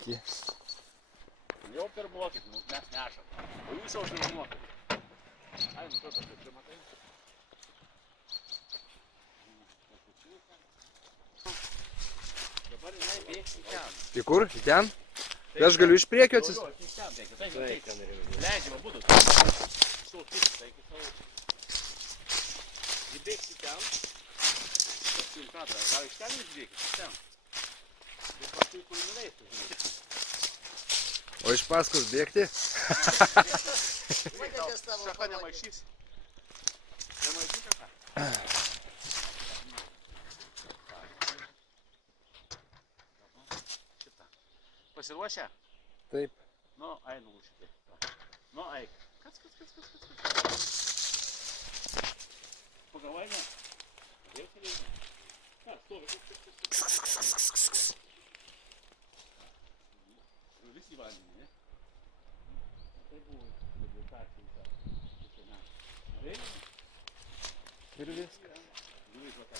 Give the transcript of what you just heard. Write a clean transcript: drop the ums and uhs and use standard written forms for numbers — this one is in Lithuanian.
Iki. Jau pirmuokit, mes nešam. O jūs jau pirmuokit. Ai, nu to, kad čia matai. Dabar jinai bėgs į ten. Į kur? Į ten? Tai aš galiu iš priekio atsisukti. Leidžiama būdų. Savo kitas, tai iki savo. Ji bėgs į ten. Paskui kadrą. Gal iš ten jūs bėgit? Iš ten. Ir paskui kur nuleistų, žinai. O iš paskos bėgti? Šaka nemaišys. Nemaišys šaka. Pasiruošę? Taip. Nu, einu šitai. Nu, eik. Kas. Pagavai, ne? Vėl keliai, ne? Ką, stovi. Visi vandenį, ne? Tai buvo reabilitacija visą metų. Norėjai? Ir viskas. Žiūrėk, va tą.